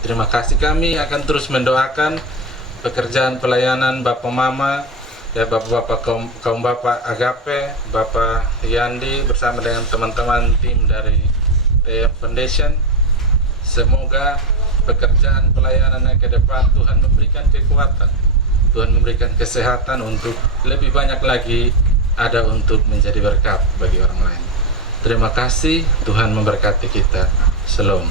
Terima kasih, kami akan terus mendoakan pekerjaan pelayanan Bapak Mama, ya Bapak-Bapak kaum Bapak Agape, Bapak Yandi bersama dengan teman-teman tim dari TF Foundation. Semoga pekerjaan pelayanannya ke depan Tuhan memberikan kekuatan, Tuhan memberikan kesehatan untuk lebih banyak lagi ada untuk menjadi berkat bagi orang lain. Terima kasih, Tuhan memberkati kita. Shalom.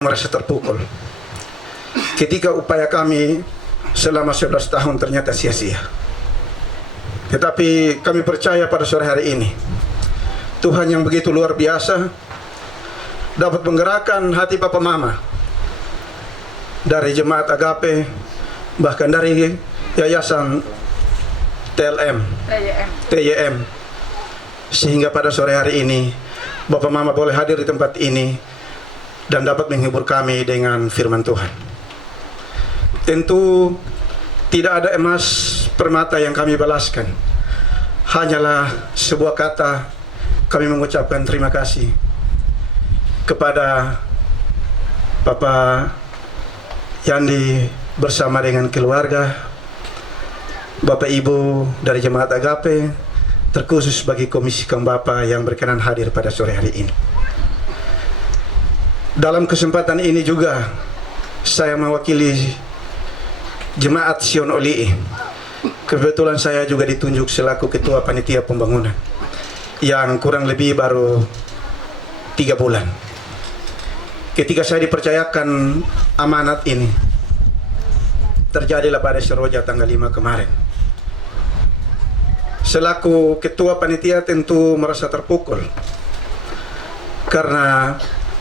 Merasa terpukul ketika upaya kami selama 11 tahun ternyata sia-sia. Tetapi kami percaya pada sore hari ini Tuhan yang begitu luar biasa dapat menggerakkan hati Papa Mama dari Jemaat Agape, bahkan dari Yayasan TYM, sehingga pada sore hari ini Bapak Mama boleh hadir di tempat ini dan dapat menghibur kami dengan firman Tuhan. Tentu tidak ada emas permata yang kami balaskan, hanyalah sebuah kata kami mengucapkan terima kasih kepada Bapak Yandi bersama dengan keluarga, Bapak Ibu dari Jemaat Agape, terkhusus bagi Komisi Kaum Bapa yang berkenan hadir pada sore hari ini. Dalam kesempatan ini juga saya mewakili Jemaat Sion Oli. Kebetulan saya juga ditunjuk selaku Ketua Panitia Pembangunan yang kurang lebih baru 3 bulan. Ketika saya dipercayakan amanat ini, terjadilah badai Seroja tanggal 5 kemarin. Selaku Ketua Panitia tentu merasa terpukul karena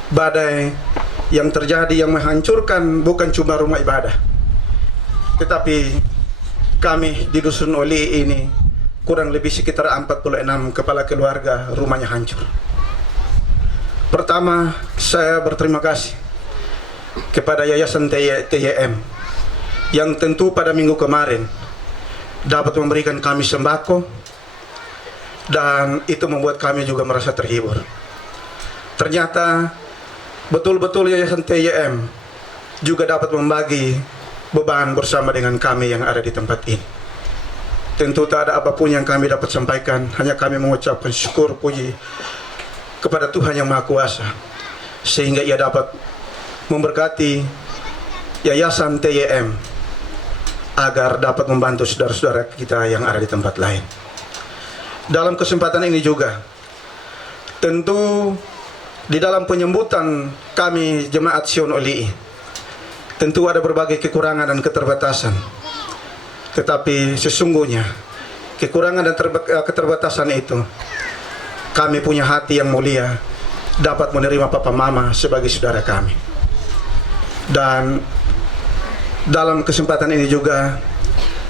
badai yang terjadi yang menghancurkan bukan cuma rumah ibadah, tetapi kami di Dusun Oli ini kurang lebih sekitar 46 kepala keluarga rumahnya hancur. Pertama, saya berterima kasih kepada Yayasan TYM yang tentu pada minggu kemarin dapat memberikan kami sembako, dan itu membuat kami juga merasa terhibur. Ternyata betul-betul Yayasan TYM juga dapat membagi beban bersama dengan kami yang ada di tempat ini. Tentu tak ada apapun yang kami dapat sampaikan, hanya kami mengucapkan syukur puji kepada Tuhan yang Maha Kuasa, sehingga Ia dapat memberkati Yayasan TYM agar dapat membantu saudara-saudara kita yang ada di tempat lain. Dalam kesempatan ini juga, tentu di dalam penyambutan kami Jemaat Sion Oli, tentu ada berbagai kekurangan dan keterbatasan. Tetapi sesungguhnya kekurangan dan keterbatasan itu, kami punya hati yang mulia dapat menerima Papa Mama sebagai saudara kami. Dan dalam kesempatan ini juga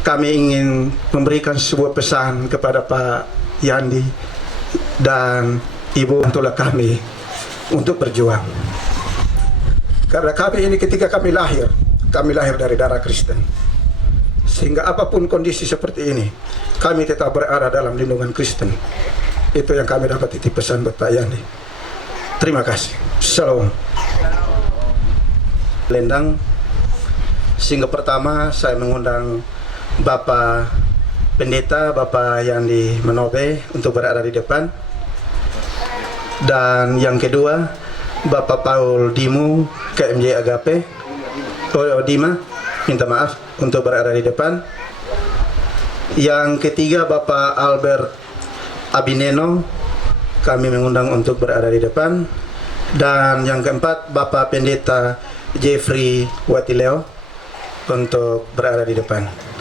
kami ingin memberikan sebuah pesan kepada Pak Yandi dan Ibu, bantulah kami untuk berjuang. Karena kami ini ketika kami lahir dari darah Kristen, sehingga apapun kondisi seperti ini, kami tetap berada dalam lindungan Kristen. Itu yang kami dapat titip pesan buat Pak Yandi. Terima kasih. Shalom. Lendang, sehingga pertama saya mengundang Bapak Pendeta, Bapak Yandi Manobe untuk berada di depan. Dan yang kedua, Bapak Paul Dimu, KMJ Agape, Dima, minta maaf, untuk berada di depan. Yang ketiga, Bapak Albert Abineno, kami mengundang untuk berada di depan. Dan yang keempat, Bapak Pendeta Jeffrey Watileo untuk berada di depan.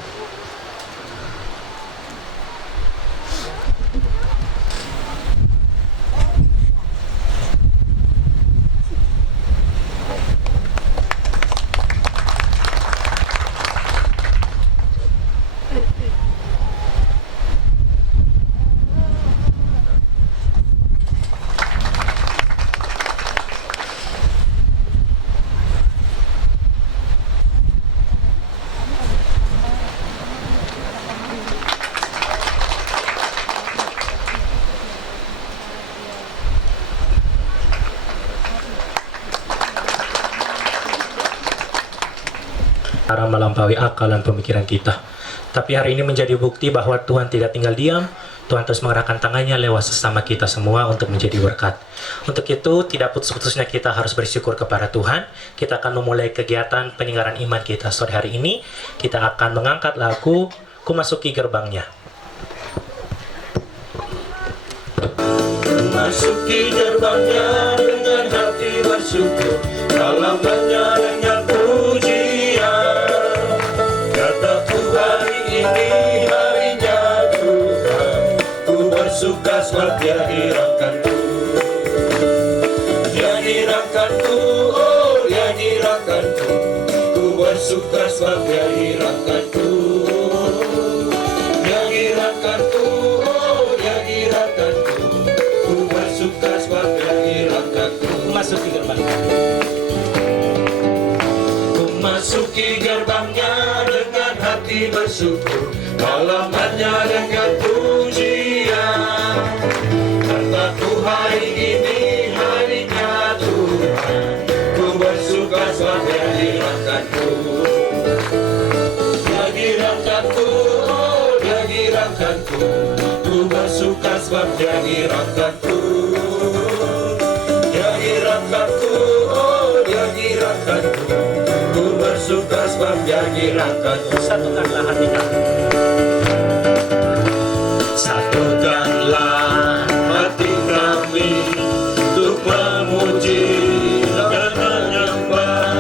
cara melampaui akal dan pemikiran kita. Tapi hari ini menjadi bukti bahwa Tuhan tidak tinggal diam. Tuhan terus mengerahkan tangannya lewat sesama kita semua untuk menjadi berkat. Untuk itu, tidak putus-putusnya kita harus bersyukur kepada Tuhan. Kita akan memulai kegiatan peninggalan iman kita. Sore hari ini, kita akan mengangkat lagu Ku Masuki Gerbangnya. Masuki gerbangnya dengan hati bersyukur, halamannya dengan pujian. Kataku hari ini harinya Tuhan, ku bersuka sebab Dia hirangkanku. Dia hirangkanku, oh Dia hirangkanku, ku bersuka sebab Dia hirangkanku. Dia hirangkanku, oh Dia hirangkanku, ku bersuka sebab Dia hirangkanku. Masuki gerbangnya. Ku masuki gerbangnya dengan hati bersyukur, halamannya dengan pujian. Kataku hari ini harinya Tuhan, ku bersuka sebab Dia hirangkanku. Dia hirangkanku, oh Dia hirangkanku, ku bersuka sebab Dia hirangkanku. Dia hirangkanku, oh Dia hirangkanku, ku bersuka sebab Dia hirangkanku. Satukanlah hati kami. Satukanlah hati kami untuk memuji dan menyembah,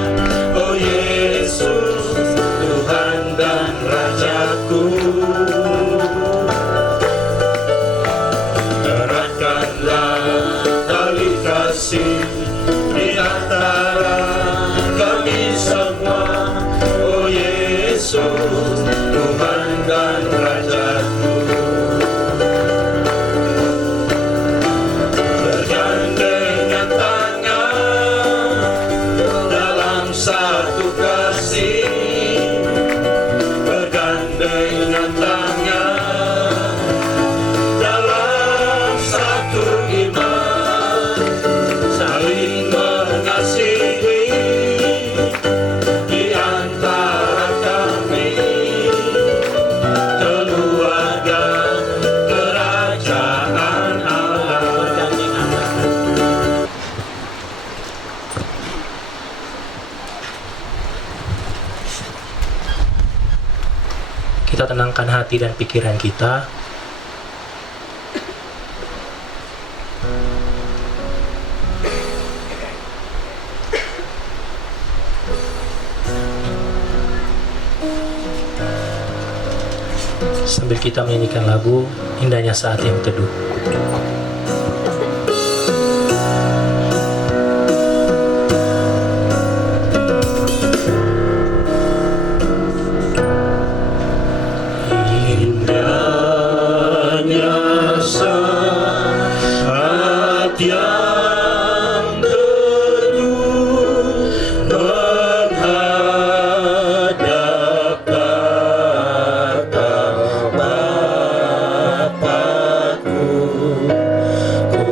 oh Yesus, Tuhan dan Rajaku. Eratkanlah tali kasih di antara kami semua, oh Yesus, Tuhan dan Rajaku. Bergandengan tangan dalam satu kasih, bergandengan tangan dalam satu iman, saling mengasihi di antara kami, keluarga kerajaan Allah. Kita tenangkan hati dan pikiran kita. Sambil kita menyanyikan lagu Indahnya Saat yang Teduh. Indahnya saat yang teduh menghadap kata Bapa-Ku, ku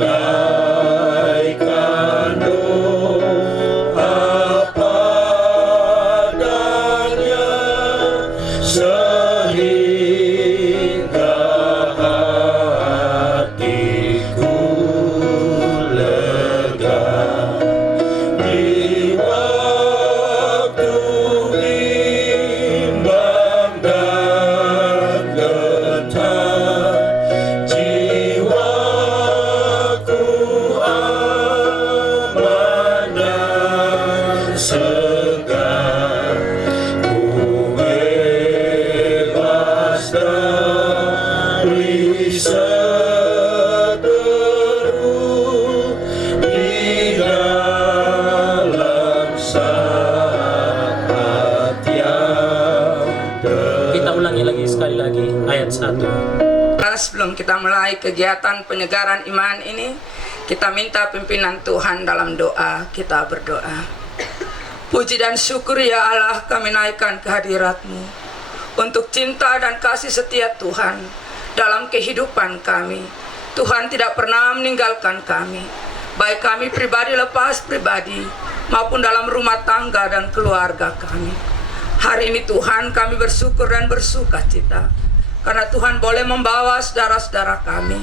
naikkan doa padanya sehingga hatiku lega. Di waktu bimbang dan getar, jiwaku aman dan segar. Ku bebas dari seteru di dalam saat yang Kita ulangi lagi sekali lagi ayat 1. Sebelum kita mulai kegiatan penyegaran iman ini, kita minta pimpinan Tuhan dalam doa. Kita berdoa. Puji dan syukur ya Allah, kami naikkan kehadirat-Mu untuk cinta dan kasih setia Tuhan dalam kehidupan kami. Tuhan tidak pernah meninggalkan kami, baik kami pribadi lepas pribadi maupun dalam rumah tangga dan keluarga kami. Hari ini Tuhan kami bersyukur dan bersuka cita karena Tuhan boleh membawa saudara-saudara kami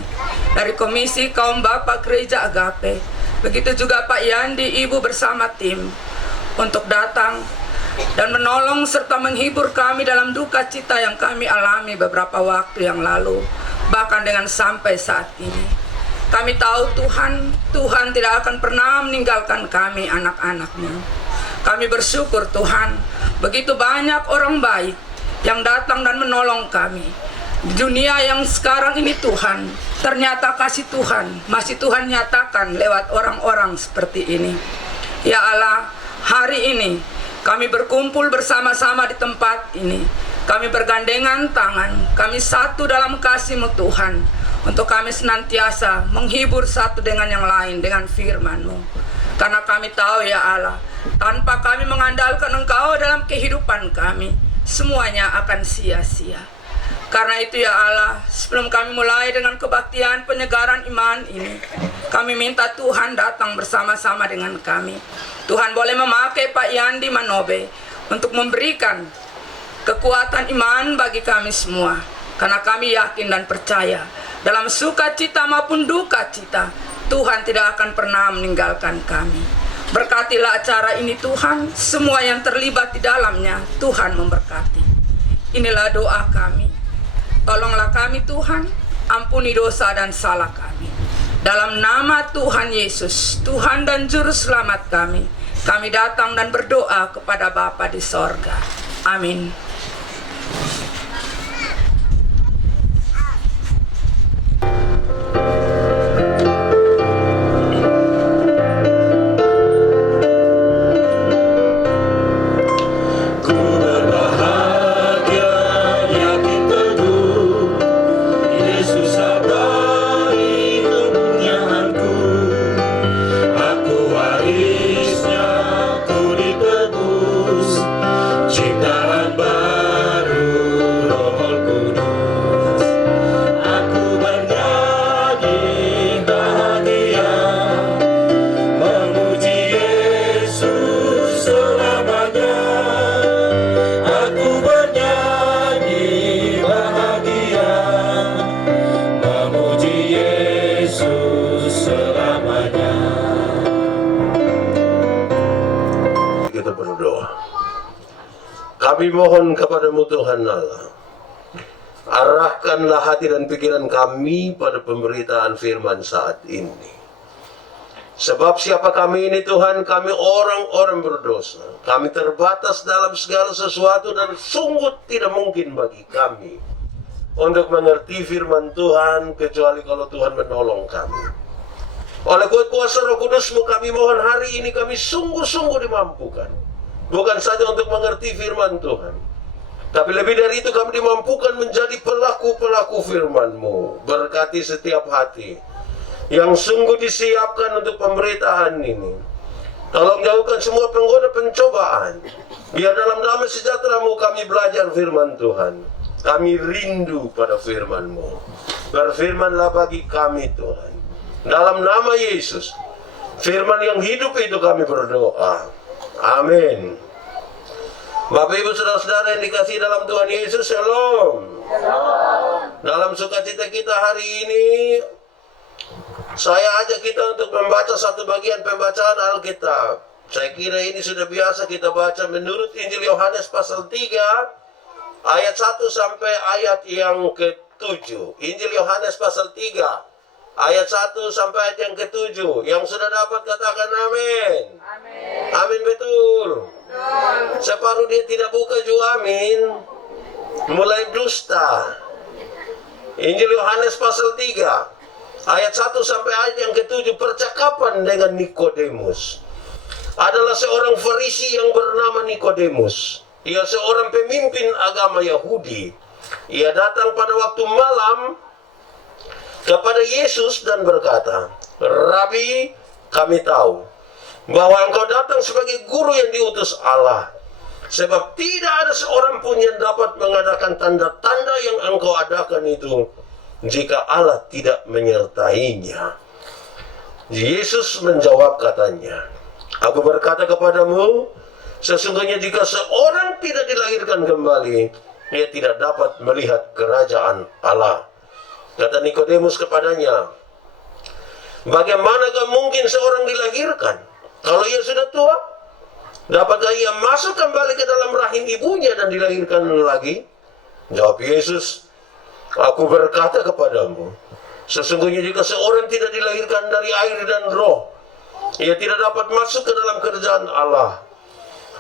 dari Komisi Kaum Bapak Gereja Agape, begitu juga Pak Yandi, Ibu bersama tim untuk datang dan menolong serta menghibur kami dalam duka cita yang kami alami beberapa waktu yang lalu, bahkan dengan sampai saat ini. Kami tahu Tuhan tidak akan pernah meninggalkan kami anak-anak-Mu. Kami bersyukur Tuhan, begitu banyak orang baik yang datang dan menolong kami. Di dunia yang sekarang ini Tuhan, ternyata kasih Tuhan masih Tuhan nyatakan lewat orang-orang seperti ini. Ya Allah, hari ini kami berkumpul bersama-sama di tempat ini. Kami bergandengan tangan, kami satu dalam kasih-Mu Tuhan, untuk kami senantiasa menghibur satu dengan yang lain dengan firman-Mu. Karena kami tahu ya Allah, tanpa kami mengandalkan Engkau dalam kehidupan kami, semuanya akan sia-sia. Karena itu ya Allah, sebelum kami mulai dengan kebaktian penyegaran iman ini, kami minta Tuhan datang bersama-sama dengan kami. Tuhan boleh memakai Pak Yandi Manobe untuk memberikan kekuatan iman bagi kami semua. Karena kami yakin dan percaya, dalam sukacita maupun duka cita, Tuhan tidak akan pernah meninggalkan kami. Berkatilah acara ini Tuhan, semua yang terlibat di dalamnya, Tuhan memberkati. Inilah doa kami. Tolonglah kami Tuhan, ampuni dosa dan salah kami. Dalam nama Tuhan Yesus, Tuhan dan Juru Selamat kami datang dan berdoa kepada Bapa di sorga. Amin. Kami mohon kepadamu Tuhan Allah, arahkanlah hati dan pikiran kami pada pemberitaan firman saat ini. Sebab siapa kami ini Tuhan, kami orang-orang berdosa. Kami terbatas dalam segala sesuatu dan sungguh tidak mungkin bagi kami untuk mengerti firman Tuhan kecuali kalau Tuhan menolong kami. Oleh kuasa Roh Kudus-Mu kami mohon hari ini kami sungguh-sungguh dimampukan. Bukan saja untuk mengerti firman Tuhan, tapi lebih dari itu kami dimampukan menjadi pelaku-pelaku firman-Mu. Berkati setiap hati yang sungguh disiapkan untuk pemberitaan ini. Tolong jauhkan semua penggoda pencobaan. Biar dalam damai sejahtera-Mu kami belajar firman Tuhan. Kami rindu pada firman-Mu. Berfirmanlah bagi kami Tuhan. Dalam nama Yesus, firman yang hidup itu kami berdoa. Amin. Bapak Ibu Saudara-saudara yang dikasihi dalam Tuhan Yesus, Shalom. Dalam sukacita kita hari ini, saya ajak kita untuk membaca satu bagian pembacaan Alkitab. Saya kira ini sudah biasa kita baca menurut Injil Yohanes pasal 3 ayat 1 sampai ayat yang ke-7. Injil Yohanes pasal 3 ayat 1 sampai ayat yang ke-7. Yang sudah dapat katakan amin. Amin. Amin betul. Separuh dia tidak buka juga amin. Mulai dusta. Injil Yohanes pasal 3 ayat 1 sampai ayat yang ke-7. Percakapan dengan Nikodemus. Adalah seorang Farisi yang bernama Nikodemus. Ia seorang pemimpin agama Yahudi. Ia datang pada waktu malam kepada Yesus dan berkata, Rabi, kami tahu bahwa engkau datang sebagai guru yang diutus Allah. Sebab tidak ada seorang pun yang dapat mengadakan tanda-tanda yang engkau adakan itu jika Allah tidak menyertainya. Yesus menjawab katanya, aku berkata kepadamu, Sesungguhnya jika seorang tidak dilahirkan kembali, ia tidak dapat melihat kerajaan Allah. Kata Nikodemus kepadanya, bagaimanakah mungkin seorang dilahirkan kalau ia sudah tua? Dapatkah ia masuk kembali ke dalam rahim ibunya dan dilahirkan lagi? Jawab Yesus, aku berkata kepadamu, sesungguhnya jika seorang tidak dilahirkan dari air dan roh, ia tidak dapat masuk ke dalam kerajaan Allah.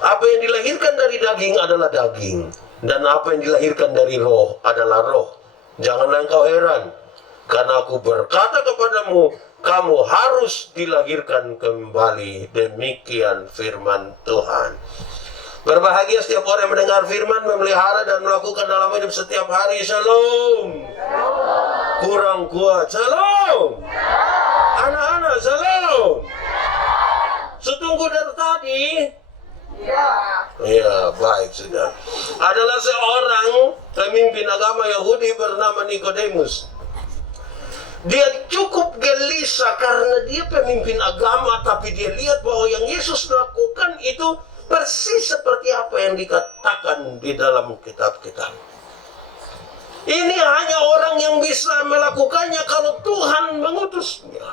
Apa yang dilahirkan dari daging adalah daging, dan apa yang dilahirkan dari roh adalah roh. Janganlah engkau heran, karena aku berkata kepadamu, kamu harus dilahirkan kembali. Demikian firman Tuhan. Berbahagia setiap orang yang mendengar firman, memelihara dan melakukan dalam hidup setiap hari. Shalom. Kurang kuat. Shalom. Anak-anak, shalom. Setunggu dari tadi. Ya, baik sudah. Adalah seorang pemimpin agama Yahudi bernama Nikodemus. Dia cukup gelisah karena dia pemimpin agama, tapi dia lihat bahwa yang Yesus lakukan itu persis seperti apa yang dikatakan di dalam kitab-kitab. Ini hanya orang yang bisa melakukannya kalau Tuhan mengutusnya.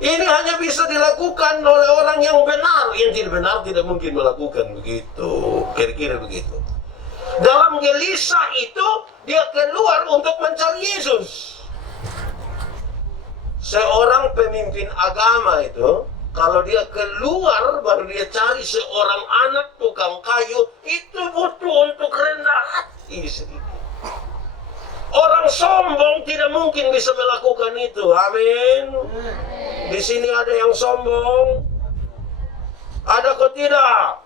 Ini hanya bisa dilakukan oleh orang yang benar. Yang tidak benar tidak mungkin melakukan begitu. Kira-kira begitu. Dalam gelisah itu, dia keluar untuk mencari Yesus. Seorang pemimpin agama itu, kalau dia keluar baru dia cari seorang anak tukang kayu, itu butuh untuk rendah hati sedikit. Orang sombong tidak mungkin bisa melakukan itu. Amin. Di sini ada yang sombong? Ada kok tidak?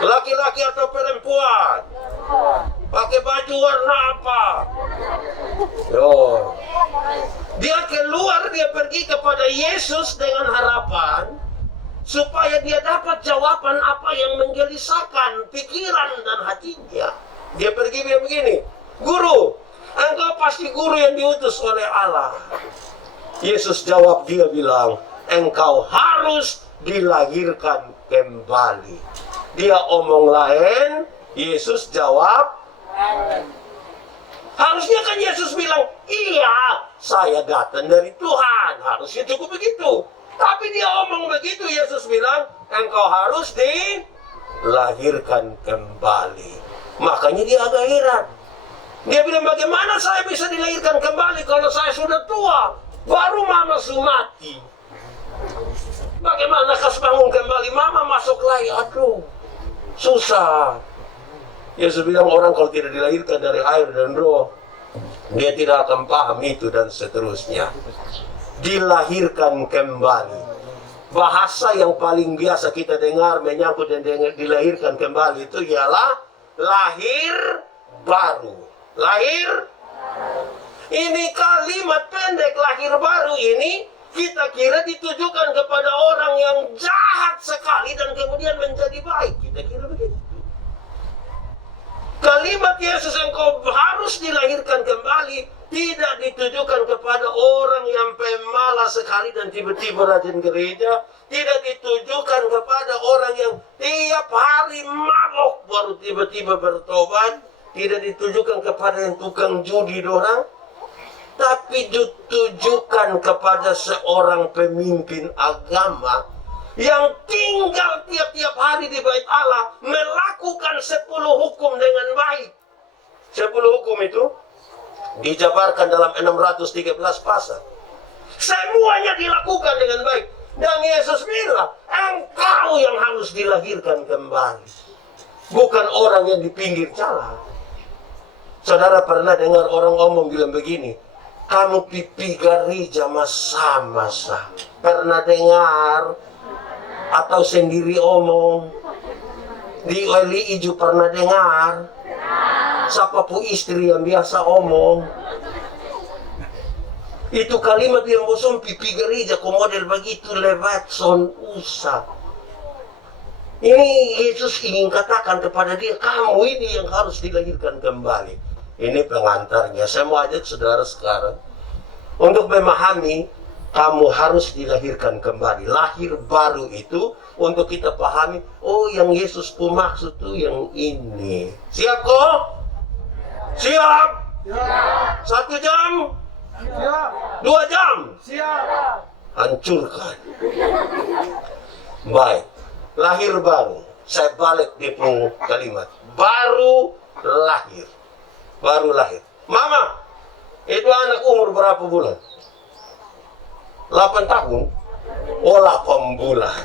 Laki-laki atau perempuan? Pakai baju warna apa? Yo. Dia keluar, dia pergi kepada Yesus dengan harapan supaya dia dapat jawaban apa yang menggelisahkan pikiran dan hatinya. Dia pergi bilang begini, Guru, engkau pasti guru yang diutus oleh Allah. Yesus jawab, dia bilang, engkau harus dilahirkan kembali. Dia omong lain, Yesus jawab, harusnya kan Yesus bilang, iya, saya datang dari Tuhan. Harusnya cukup begitu. Tapi dia omong begitu, Yesus bilang, engkau harus dilahirkan kembali. Makanya dia agak heran. Dia bilang, bagaimana saya bisa dilahirkan kembali kalau saya sudah tua? Baru mama sudah mati. Bagaimana kas bangun kembali? Mama masuk lagi. Aduh, susah. Yesus bilang, orang kalau tidak dilahirkan dari air dan roh, dia tidak akan paham itu dan seterusnya. Dilahirkan kembali. Bahasa yang paling biasa kita dengar menyangkut dan dilahirkan kembali itu ialah lahir baru. Lahir. Ini kalimat pendek lahir baru ini kita kira ditujukan kepada orang yang jahat sekali dan kemudian menjadi baik. Kita kira begitu. Kalimat Yesus engkau harus dilahirkan kembali tidak ditujukan kepada orang yang pemalas sekali dan tiba-tiba rajin gereja. Tidak ditujukan kepada orang yang tiap hari mabok baru tiba-tiba bertobat. Tidak ditujukan kepada yang tukang judi dorang. Tapi ditujukan kepada seorang pemimpin agama yang tinggal tiap-tiap hari di bait Allah melakukan 10 hukum dengan baik. 10 hukum itu dijabarkan dalam 613 pasal. Semuanya dilakukan dengan baik. Dan Yesus bilang, engkau yang harus dilahirkan kembali. Bukan orang yang di pinggir jalan. Saudara pernah dengar orang omong bilang begini, kamu pipi gereja masa-masa. Pernah dengar? Atau sendiri omong? Di Oli Iju pernah dengar? Siapa pu istri yang biasa omong? Itu kalimat yang bosom pipi gereja, kok model begitu lewat son usah. Ini Yesus ingin katakan kepada dia, kamu ini yang harus dilahirkan kembali. Ini pengantarnya. Saya mau ajak saudara sekarang untuk memahami kamu harus dilahirkan kembali. Lahir baru itu untuk kita pahami, oh yang Yesus pun maksud tuh yang ini. Siap kok? Siap? 1 jam? 2 jam? Hancurkan. Baik. Lahir baru. Saya balik di kalimat. Baru lahir. Baru lahir. Mama, itu anak umur berapa bulan? 8 tahun? Oh, 8 bulan.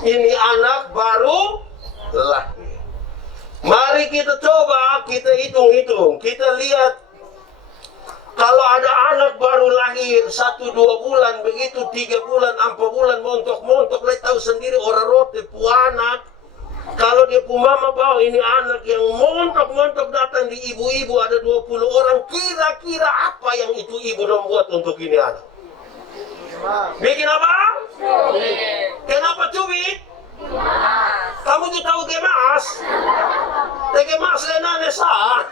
Ini anak baru lahir. Mari kita coba, kita hitung-hitung. Kita lihat, kalau ada anak baru lahir 1-2 bulan, begitu 3 bulan, 4 bulan, montok-montok, lihat tahu sendiri orang rote pu anak. Kalau dia pu mama bawa ini anak yang montok-montok datang di ibu-ibu ada 20 orang, kira-kira apa yang itu ibu membuat untuk ini anak? Bikin apa? Kenapa cubit? Kamu tuh tahu gemas? Gemas lenane sah.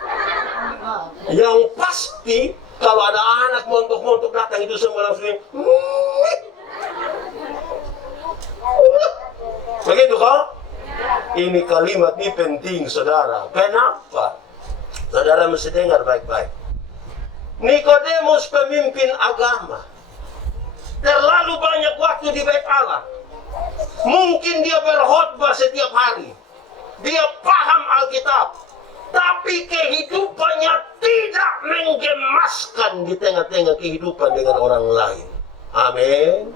Yang pasti kalau ada anak montok-montok datang itu semua langsung begitu kok? Ini kalimat ini penting, saudara. Kenapa? Saudara mesti dengar baik-baik. Nikodemus pemimpin agama, terlalu banyak waktu di bait Allah. Mungkin dia berkhotbah setiap hari, dia paham Alkitab, tapi kehidupannya tidak menggemaskan di tengah-tengah kehidupan dengan orang lain. Amin.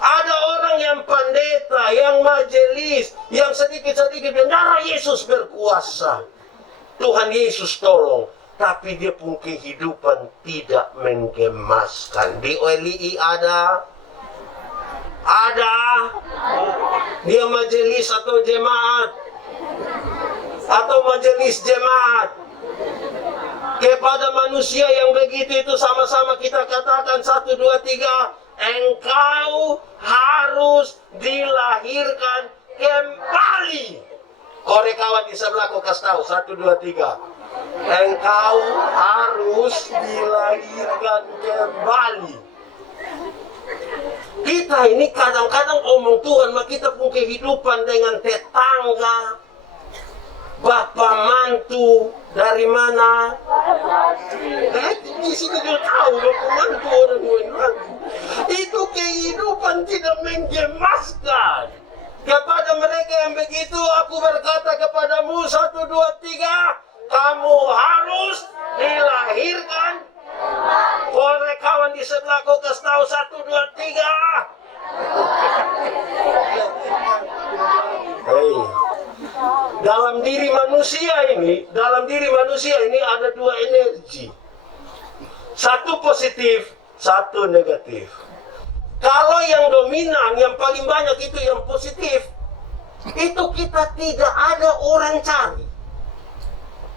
Ada orang yang pendeta, yang majelis, yang sedikit-sedikit bilang darah Yesus berkuasa, Tuhan Yesus tolong, tapi dia pun kehidupan tidak menggemaskan. Di OLI ada dia majelis atau jemaat atau majelis jemaat. Kepada manusia yang begitu itu sama-sama kita katakan 1, 2, 3, engkau harus dilahirkan kembali. Korek kawan di sebelah kau kasih tahu 1, 2, 3. Engkau harus dilahirkan kembali. Kita ini kadang-kadang omong Tuhan, maka kita punya kehidupan dengan tetangga, bapak mantu dari mana? Di sini juga tahu bapak mantu orang lain. Itu kehidupan tidak menggemaskan. Kepada mereka yang begitu, aku berkata kepadamu 1, 2, 3, kamu harus dilahirkan. Korek kawan di sebelah kau kasih tahu 1, 2, 3. Hei. Dalam diri manusia ini ada 2 energi. Satu positif, satu negatif. Kalau yang dominan, yang paling banyak itu yang positif, itu kita tidak ada orang cari.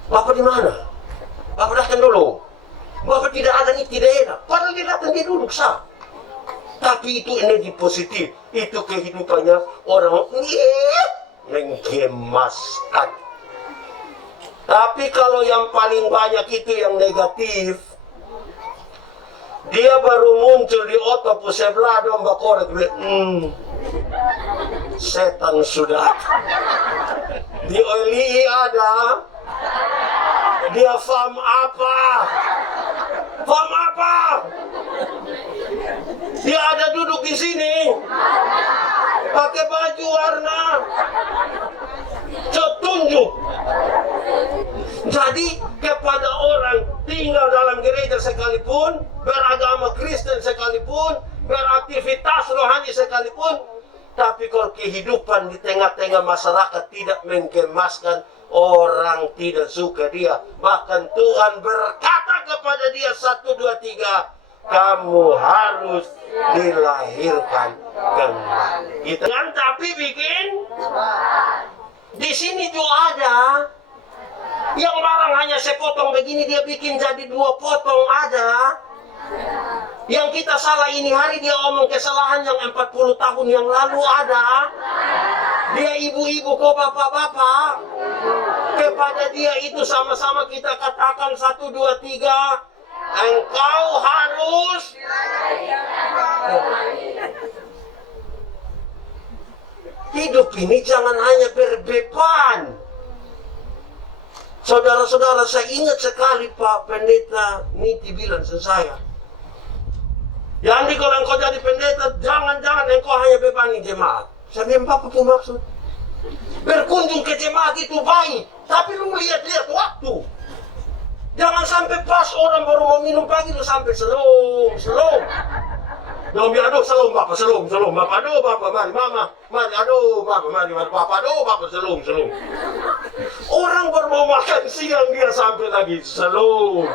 Bapak di mana? Bapak datang dulu. Bapak tidak ada nih, tidak ada. Padahal dia datang, dia duduk sah. Tapi itu energi positif. Itu kehidupannya orang menggemaskan. Tapi kalau yang paling banyak itu yang negatif, dia baru muncul di otak sebelah domba korek. Setan sudah. Di OLI ada. Dia faham apa? Faham apa? Dia ada duduk di sini. Pakai baju warna. Tunjuk. Jadi kepada orang tinggal dalam gereja sekalipun, beragama Kristen sekalipun, beraktivitas rohani sekalipun, tapi kalau kehidupan di tengah-tengah masyarakat tidak menggemaskan, orang tidak suka dia. Bahkan Tuhan berkata kepada dia 1, 2, 3, kamu harus dilahirkan kembali. Gitu kan? Tapi bikin di sini juga ada yang barang hanya sepotong begini, dia bikin jadi 2 potong ada. Yang kita salah ini hari dia omong kesalahan yang 40 tahun yang lalu ada. Dia ibu-ibu kok bapak-bapak. Kepada dia itu sama-sama kita katakan 1, 2, 3. engkau harus hidup ini jangan hanya berbeban. Saudara-saudara, saya ingat sekali Pak Pendeta Niti bilang ke saya, Yandi, kalau engkau jadi pendeta, jangan-jangan engkau hanya bebani jemaat. Saya bilang, Bapak apa maksud? Berkunjung ke jemaat itu baik, tapi lu lihat-lihat waktu. Jangan sampai pas orang baru mau minum pagi, lu sampai selum. Dong biar, aduh, selum Bapak, selum, Bapak, aduh, Bapak, mari, Mama, mari, aduh, Bapak, mari, Bapak, aduh, Bapak, selum. Orang baru mau makan siang, dia sampai lagi selum.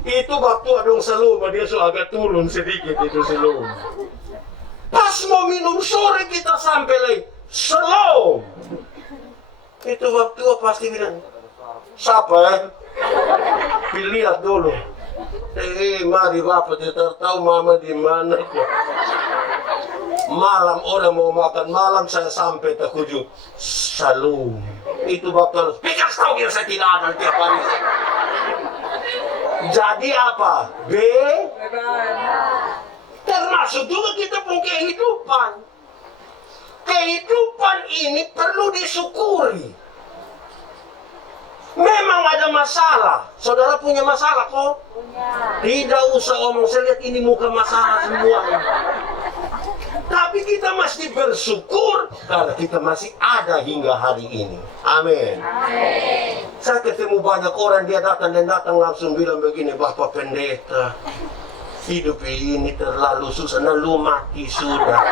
Itu waktu adong selum, dia sudah agak turun sedikit itu selum. Pas mau minum sore kita sampai lagi selum. Itu waktu pasti bilang, siapa ya? Lihat dulu. Mari Bapak, tidak tahu Mama di mana. Malam orang mau makan malam, saya sampai tak hujung selum. Itu waktu harus pikir tahu biar saya tidak ada tiap hari. Jadi apa? Termasuk juga kita punya kehidupan. Kehidupan ini perlu disyukuri. Memang ada masalah. Saudara punya masalah kok? Tidak usah omong, saya lihat ini muka masalah semua. Tapi kita mesti bersyukur karena kita masih ada hingga hari ini. Amin. Saya ketemu banyak orang, dia datang langsung bilang begini, Bapak Pendeta, hidup ini terlalu susah, nah lu mati sudah.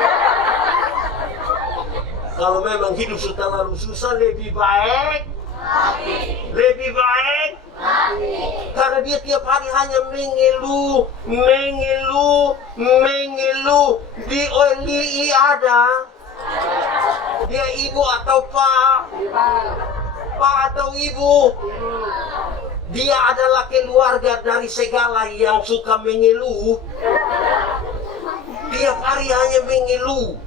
Kalau memang hidup sudah terlalu susah, lebih baik karena dia tiap hari hanya mengeluh. Di OLI ada dia ibu atau pak atau ibu, dia adalah keluarga dari segala yang suka mengeluh. Tiap hari hanya mengeluh.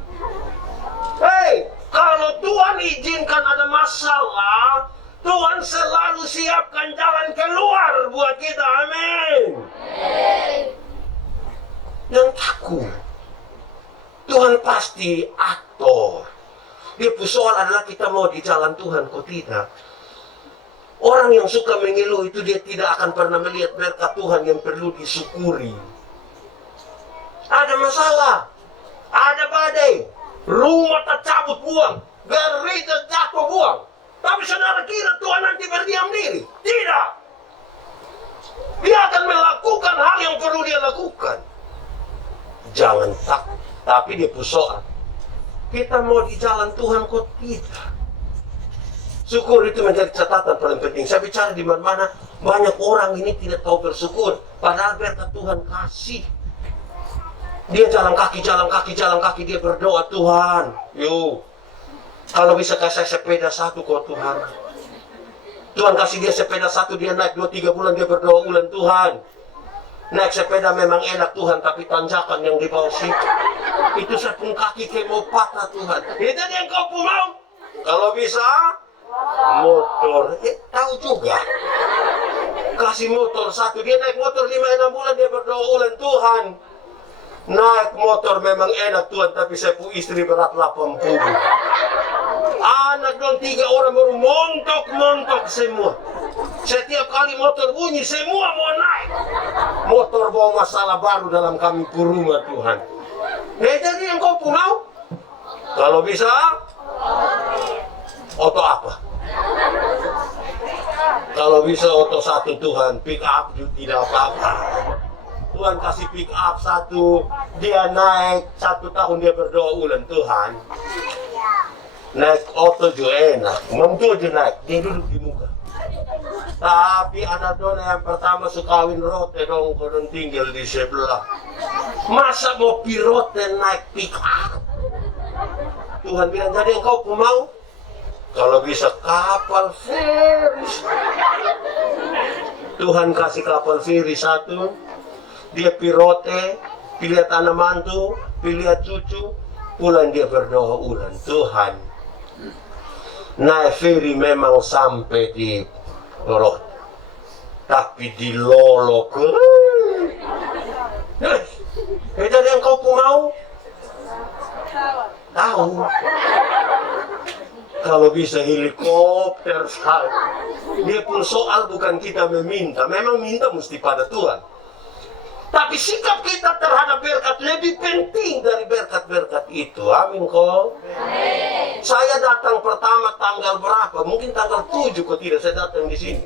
Hei, kalau Tuhan izinkan ada masalah, Tuhan selalu siapkan jalan keluar buat kita. Amin. Jangan takut. Tuhan pasti atur. Dia soal adalah kita mau di jalan Tuhan kok tidak. Orang yang suka mengeluh itu dia tidak akan pernah melihat berkat Tuhan yang perlu disyukuri. Ada masalah, ada badai, rumah tercabut buang, gereja jatuh buang. Tapi saudara kira Tuhan nanti berdiam diri? Tidak. Dia akan melakukan hal yang perlu dia lakukan. Jangan takut. Tapi dia soal, kita mau di jalan Tuhan kok tidak. Syukur itu menjadi catatan paling penting. Saya bicara di mana-mana, banyak orang ini tidak tahu bersyukur. Padahal berkat Tuhan kasih. Dia jalan kaki, dia berdoa, Tuhan, yuk. Kalau bisa kasih sepeda satu kok Tuhan. Tuhan kasih dia sepeda satu, dia naik 2-3 bulan, dia berdoa ulang, Tuhan. Naik sepeda memang enak Tuhan, tapi tanjakan yang di bawah situ. Itu saya pun kaki kayak mau patah Tuhan. Itu yang kau pun mau. Kalau bisa, motor. Tahu juga. Kasih motor satu, dia naik motor 5-6 bulan, dia berdoa ulang, Tuhan. Naik motor memang enak Tuhan, tapi saya punya istri berat 80. Anak dong 3 orang baru montok semua. Setiap kali motor bunyi, semua mau naik. Motor bawa masalah baru dalam kami rumah Tuhan. Jadi yang kau pun mau? Kalau bisa, oto apa? Kalau bisa oto satu Tuhan, pick up juga tidak apa-apa. Tuhan kasih pick up satu, dia naik 1 tahun dia berdoa ulang, Tuhan. Naik oto juga enak, mampu aja naik, dia duduk di muka. Tapi anak dona yang pertama sukawin rote dong, kodon tinggal di sebelah. Masa mau pirote naik pick up? Tuhan bilang, jadi engkau pun mau? Kalau bisa kapal feri. Tuhan kasih kapal feri satu, dia pirote, pilih anak mantu, pilih cucu, pulang dia berdoa ulang, Tuhan. Naik feri memang sampai di Rot. Tapi dilolok. Itu yang kau pun mau? Tahu. Kalau bisa helikopter, dia pun soal bukan kita meminta. Memang minta mesti pada Tuhan. Tapi sikap kita terhadap berkat lebih penting dari berkat-berkat itu. Amin kok. Saya datang pertama tanggal berapa? Mungkin tanggal 7 kok tidak saya datang di sini.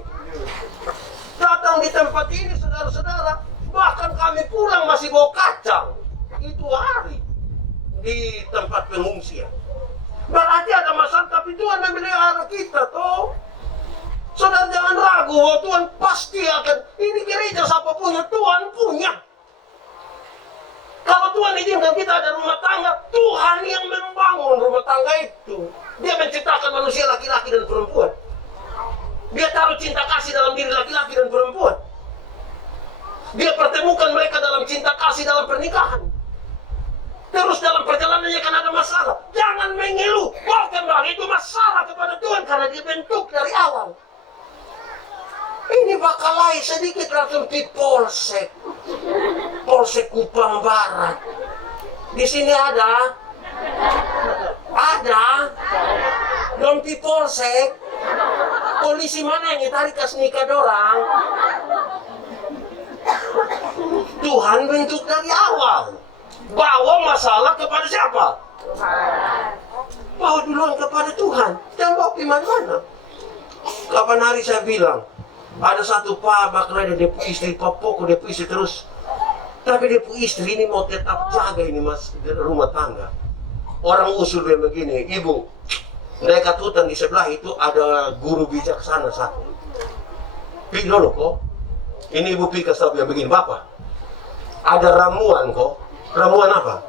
Datang di tempat ini saudara-saudara, bahkan kami pulang masih bawa kacang. Itu hari di tempat pengungsian. Berarti ada masalah, tapi Tuhan memelihara kita toh. Saudara jangan ragu bahwa Tuhan pasti akan, ini gereja siapa punya, Tuhan punya. Kalau Tuhan izinkan kita ada rumah tangga, Tuhan yang membangun rumah tangga itu. Dia menciptakan manusia laki-laki dan perempuan. Dia taruh cinta kasih dalam diri laki-laki dan perempuan. Dia pertemukan mereka dalam cinta kasih dalam pernikahan. Terus dalam perjalanannya kan ada masalah. Jangan mengeluh. Bawa kembali itu masalah kepada Tuhan karena dia bentuk dari awal. Ini bakalai sedikit langsung di Polsek. Polsek Kupang Barat. Di sini ada. Dong di Polsek. Polisi mana yang ditarik ke nikah dorang? Tuhan bentuk dari awal. Bawa masalah kepada siapa? Bawa duluan kepada Tuhan. Jangan bawa di mana-mana. Kapan hari saya bilang, ada satu pak bakal dia pu istri papoko dia pu istri terus. Tapi dia pu istri ini mau tetap jaga ini mas rumah tangga. Orang usul dia begini, ibu, dekat hutan di sebelah itu ada guru bijaksana satu. Pi dulu kok. Ini ibu pi kasih tahu yang begini, bapak. Ada ramuan kok. Ramuan apa?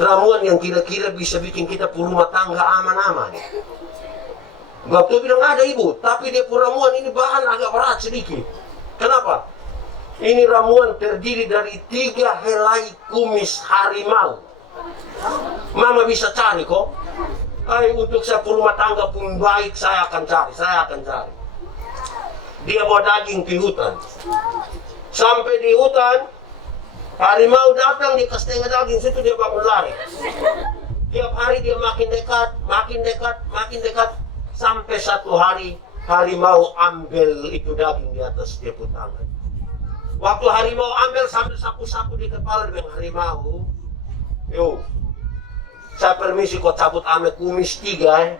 Ramuan yang kira-kira bisa bikin kita pu rumah tangga aman-aman. Bapak bilang ada ibu, tapi dia pu ramuan ini bahan agak berat sedikit. Kenapa? Ini ramuan terdiri dari 3 helai kumis harimau. Mama bisa cari kok. Untuk saya pu rumah tangga pun baik saya akan cari. Dia bawa daging di hutan. Sampai di hutan, harimau datang, dia kasih tengah daging, situ dia bangun lari. Tiap hari dia makin dekat, sampai satu hari harimau ambil itu daging di atas dia pun tangan. Waktu harimau ambil sambil sapu-sapu di kepala dengan harimau, yo, saya permisi kau cabut ame kumis 3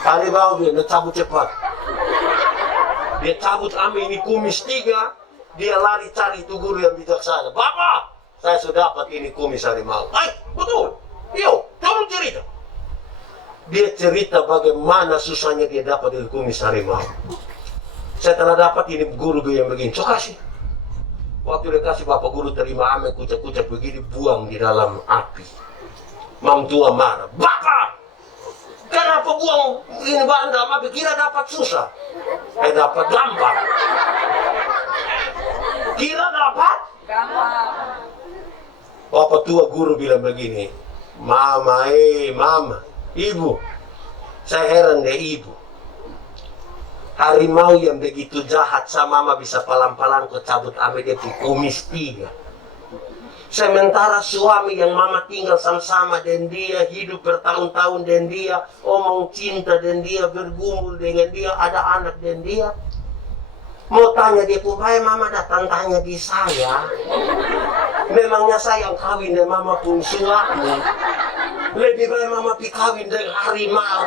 harimau dia cabut cepat. Dia cabut ame ini kumis 3. Dia lari cari itu guru yang bijaksana. Bapak, saya sudah dapat ini kumis harimau. Betul. Yo, kamu cerita. Dia cerita bagaimana susahnya dia dapat dari kumis harimau. Saya telah dapat ini guru yang begini. Coba kasih. Waktu dia kasih bapak guru terima ame kucak-kucak begini buang di dalam api. Mam tua marah. Bapak, kenapa buang ini barang dalam api? Kira dapat susah. Dapat gampang. Kira dapat? Gampang. Bapak tua guru bilang begini, Mama, ibu, saya heran deh ibu. Harimau yang begitu jahat sama mama bisa palang-palang kau cabut ame dia kumis 3. Sementara suami yang mama tinggal sama-sama dan dia hidup bertahun-tahun dan dia omong cinta dan dia bergumul dengan dia, ada anak dan dia. Mau tanya dia pun, mama datang tanya di saya. Memangnya saya yang kawin dengan mama pun suami. Lebih baik mama pi kawin dengan harimau.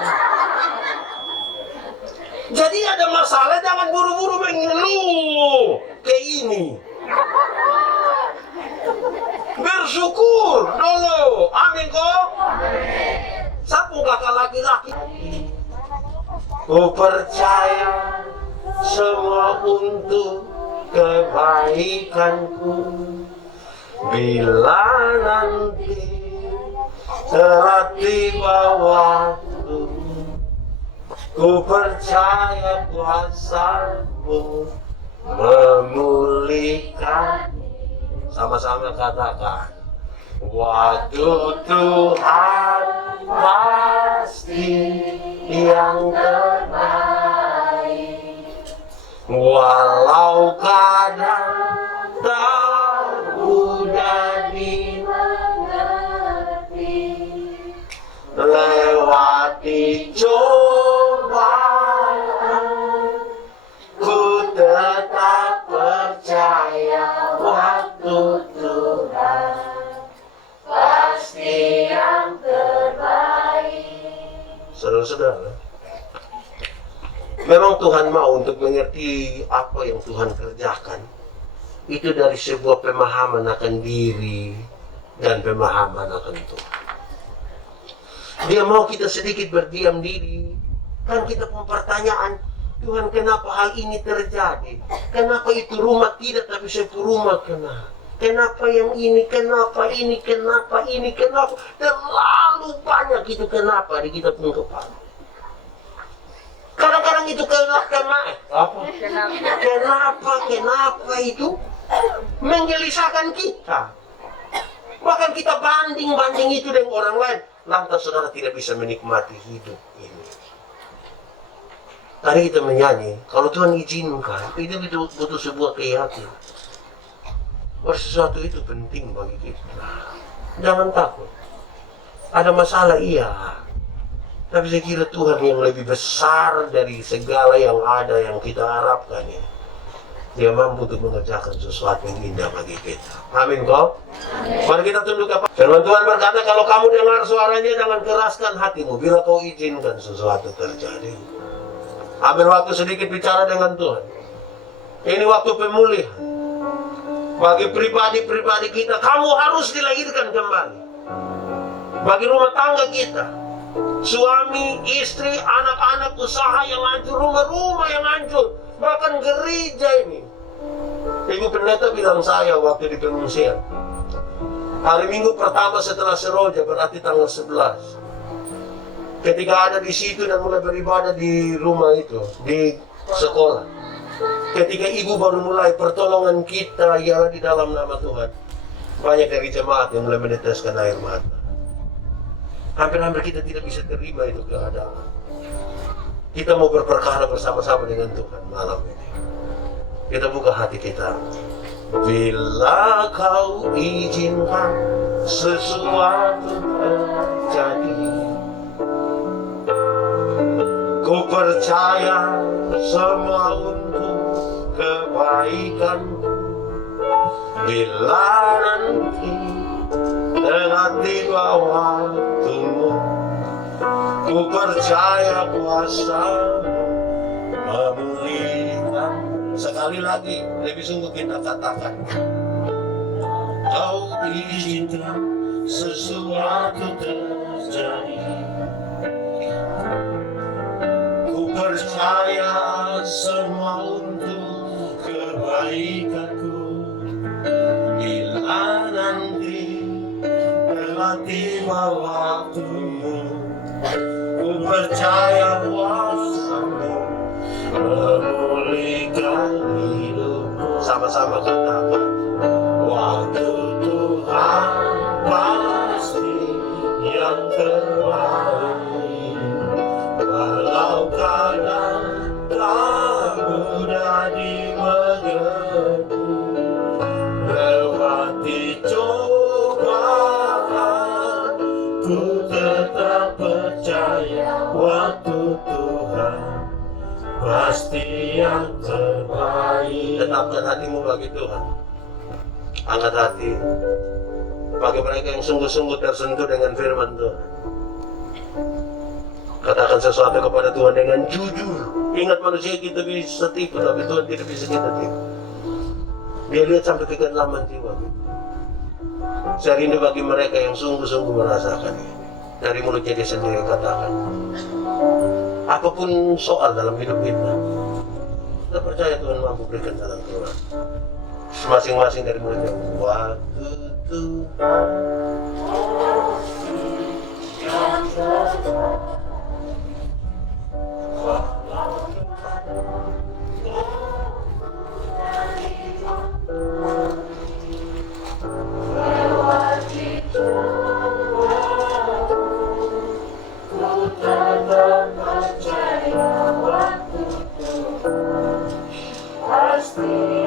Jadi ada masalah jangan buru-buru mengeluh ke ini. Bersyukur dulu. Amin kok. Sapu kakak laki-laki. Ku percaya semua untuk kebaikanku. Bila nanti telah tiba waktu, ku percaya kuasa-Mu memulihkan. Sama-sama katakan, waktu Tuhan pasti yang terbaik. Walau lewati cobaan, ku tetap percaya waktu Tuhan pasti yang terbaik. Saudara-saudara, memang Tuhan mau untuk mengerti apa yang Tuhan kerjakan. Itu dari sebuah pemahaman akan diri dan pemahaman akan Tuhan. Dia mau kita sedikit berdiam diri. Kan kita punya pertanyaan, Tuhan kenapa hal ini terjadi? Kenapa itu rumah tidak tapi sebuah rumah kena? Kenapa yang ini, kenapa ini, kenapa ini, kenapa? Terlalu banyak itu kenapa di kita punya kepala. Kadang-kadang itu kenapa itu menggelisahkan kita. Bahkan kita banding itu dengan orang lain. Lantas saudara tidak bisa menikmati hidup ini. Tadi kita menyanyi, kalau Tuhan izinkan, itu butuh sebuah keyakinan. Bahwa sesuatu itu penting bagi kita. Jangan takut. Ada masalah, iya. Tapi saya kira Tuhan yang lebih besar dari segala yang ada yang kita harapkan ya. Dia mampu untuk mengerjakan sesuatu yang indah bagi kita. Amin kau? Mari kita tunduk apa? Firman Tuhan berkata, kalau kamu dengar suaranya jangan keraskan hatimu bila kau izinkan sesuatu terjadi. Ambil waktu sedikit bicara dengan Tuhan. Ini waktu pemulihan. Bagi pribadi-pribadi kita, kamu harus dilahirkan kembali. Bagi rumah tangga kita, suami, istri, anak-anak, usaha yang hancur, rumah-rumah yang hancur, bahkan gereja ini. Ibu pendeta bilang saya waktu di pengungsian, hari Minggu pertama setelah Seroja, berarti tanggal 11. Ketika ada di situ dan mulai beribadah di rumah itu, di sekolah. Ketika ibu baru mulai pertolongan kita ialah di dalam nama Tuhan, banyak dari jemaat yang mulai meneteskan air mata. Hampir-hampir kita tidak bisa terima itu keadaan. Kita mau berperkara bersama-sama dengan Tuhan malam ini. Kita buka hati kita. Bila kau izinkan sesuatu terjadi, ku percaya semua untuk kebaikan. Bila nanti telah tiba waktumu, ku percaya kuasa-Mu memulihkan. Sekali lagi, lebih sungguh kita katakan, kau izinkan sesuatu terjadi, ku percaya semua untuk kebaikanku. Bila nanti telah tiba waktumu, ku percaya kuasa-Mu memulihkan hidupku. Sama-sama katakan, waktu Tuhan pasti yang terbaik. Walau kadang tak mudah dimengerti, lewati cobaan, ku tetap percaya waktu Tuhan pasti yang terbaik. Tetapkan hatimu bagi Tuhan. Angkat hati bagi mereka yang sungguh-sungguh tersentuh dengan firman Tuhan. Katakan sesuatu kepada Tuhan dengan jujur. Ingat, manusia kita bisa tipu, tapi Tuhan tidak bisa kita tipu. Dia lihat sampai kedalaman jiwa. Saya rindu bagi mereka yang sungguh-sungguh merasakan ini. Dari mulutnya dia sendiri katakan, apapun soal dalam hidup kita, kita percaya Tuhan mampu berikan jalan keluar. Masing-masing dari mulutnya, waktu Tuhan yang terbaik.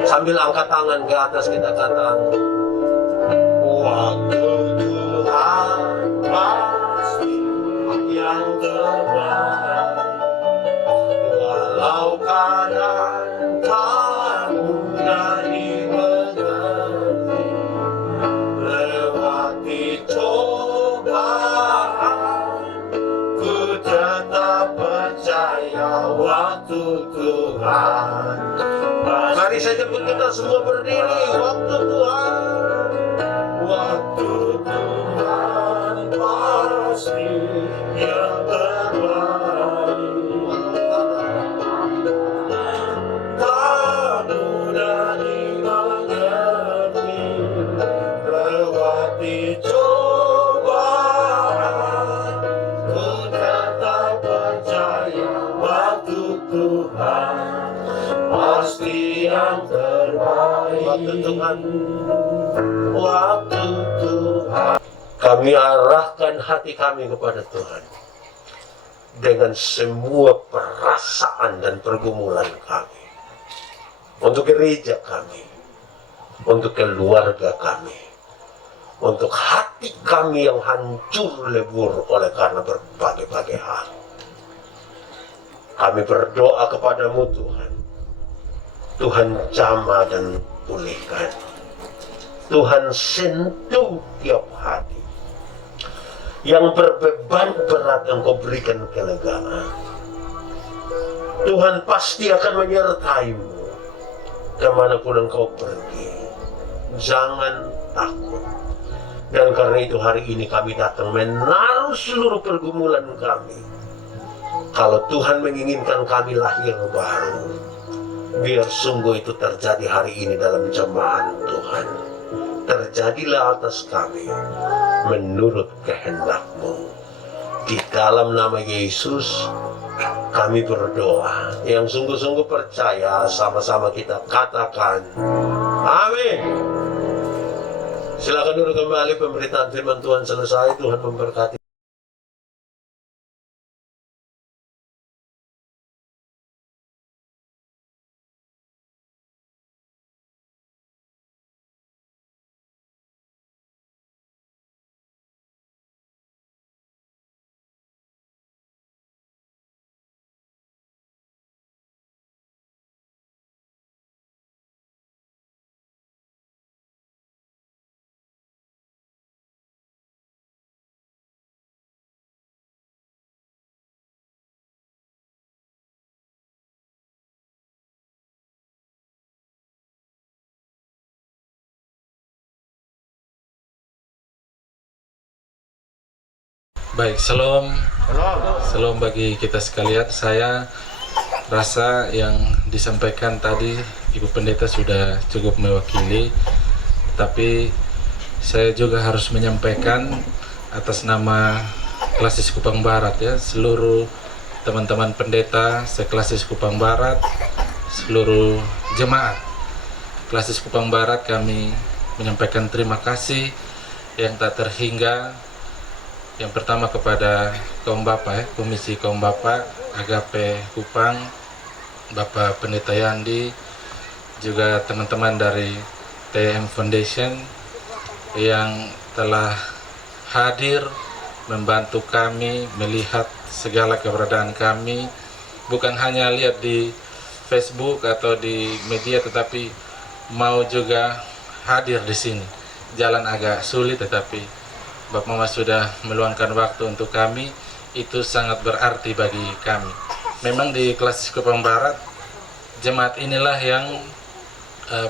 Sambil angkat tangan ke atas kita katakan, waktu Tuhan pasti yang terbaik. Walau keadaan tak mudah dimengerti, lewati cobaan, ku tetap percaya waktu Tuhan. Mari saya jemput kita semua berdiri. Waktu Tuhan, waktu Tuhan pasti yang terbaik. Tak mudah dimengerti, lewati cobaan, ku tetap percaya waktu Tuhan pasti yang terbaik. Waktu Tuhan, waktu Tuhan. Kami arahkan hati kami kepada Tuhan dengan semua perasaan dan pergumulan kami, untuk gereja kami, untuk keluarga kami, untuk hati kami yang hancur lebur oleh karena berbagai-bagai hal. Kami berdoa kepadamu Tuhan. Tuhan jamah dan pulihkan. Tuhan sentuh tiap hati. Yang berbeban berat Engkau berikan kelegaan. Tuhan pasti akan menyertaimu kemanapun Engkau pergi. Jangan takut. Dan karena itu hari ini kami datang menaruh seluruh pergumulan kami. Kalau Tuhan menginginkan kami lahir baru, biar sungguh itu terjadi hari ini dalam jemaat Tuhan. Terjadilah atas kami menurut kehendak-Mu. Di dalam nama Yesus kami berdoa. Yang sungguh-sungguh percaya, sama-sama kita katakan amin. Silakan duduk kembali. Pemberitaan firman Tuhan selesai. Tuhan memberkati. Baik, shalom. Shalom bagi kita sekalian. Saya rasa yang disampaikan tadi Ibu Pendeta sudah cukup mewakili, tapi saya juga harus menyampaikan atas nama Klasis Kupang Barat ya, seluruh teman-teman pendeta seklasis Kupang Barat, seluruh jemaat Klasis Kupang Barat, kami menyampaikan terima kasih yang tak terhingga. Yang pertama kepada kaum Bapak ya, Komisi Kaum Bapak Agape Kupang, Bapak Pendeta Yandi, juga teman-teman dari TM Foundation yang telah hadir membantu kami melihat segala keberadaan kami, bukan hanya lihat di Facebook atau di media, tetapi mau juga hadir di sini. Jalan agak sulit, tetapi Bapak Mama sudah meluangkan waktu untuk kami. Itu sangat berarti bagi kami. Memang di Klasis Kupang Barat, jemaat inilah yang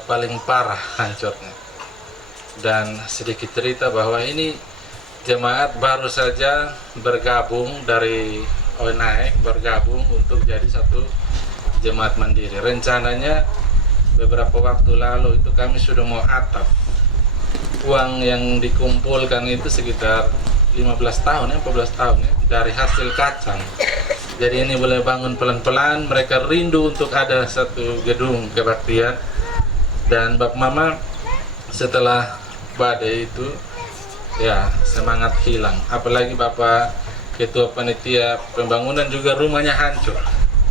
paling parah hancurnya. Dan sedikit cerita bahwa ini jemaat baru saja bergabung dari ONAEK, bergabung untuk jadi satu jemaat mandiri. Rencananya beberapa waktu lalu itu kami sudah mau atap. Uang yang dikumpulkan itu sekitar 15 tahun ya, 14 tahun ya, dari hasil kacang. Jadi ini boleh bangun pelan-pelan. Mereka rindu untuk ada satu gedung kebaktian. Dan Bapak Mama setelah badai itu ya semangat hilang. Apalagi Bapak Ketua Panitia Pembangunan juga rumahnya hancur.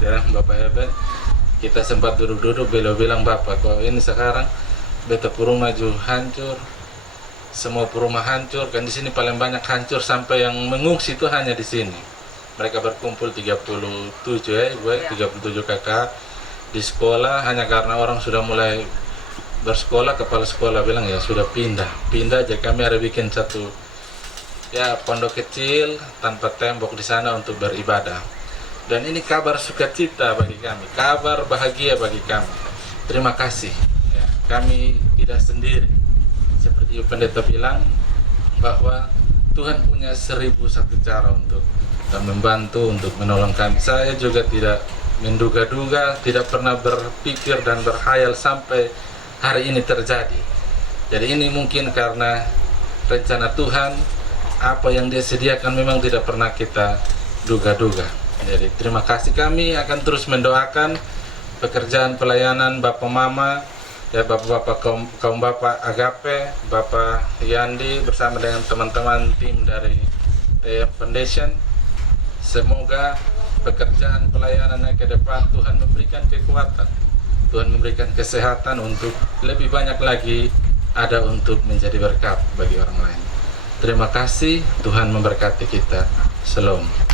Ya Bapak Hebat, kita sempat duduk-duduk, beliau bilang, Bapak kok ini sekarang beta rumah juga hancur, semua rumah hancur kan. Di sini paling banyak hancur, sampai yang mengungsi itu hanya di sini. mereka berkumpul 37 ya Ibu, 37 kakak di sekolah. Hanya karena orang sudah mulai bersekolah, kepala sekolah bilang ya sudah pindah aja. Kami ada bikin satu ya pondok kecil tanpa tembok di sana untuk beribadah. Dan ini kabar sukacita bagi kami, kabar bahagia bagi kami. Terima kasih ya, kami tidak sendiri. Seperti Ibu Pendeta bilang bahwa Tuhan punya 1001 cara untuk membantu, untuk menolong kami. Saya juga tidak menduga-duga, tidak pernah berpikir dan berkhayal sampai hari ini terjadi. Jadi ini mungkin karena rencana Tuhan, apa yang Dia sediakan memang tidak pernah kita duga-duga. Jadi terima kasih, kami akan terus mendoakan pekerjaan pelayanan Bapak Mama, ya Bapak-Bapak kaum Bapak Agape, Bapak Yandi bersama dengan teman-teman tim dari TM Foundation. Semoga pekerjaan pelayanannya ke depan Tuhan memberikan kekuatan, Tuhan memberikan kesehatan untuk lebih banyak lagi ada untuk menjadi berkat bagi orang lain. Terima kasih, Tuhan memberkati kita. Shalom.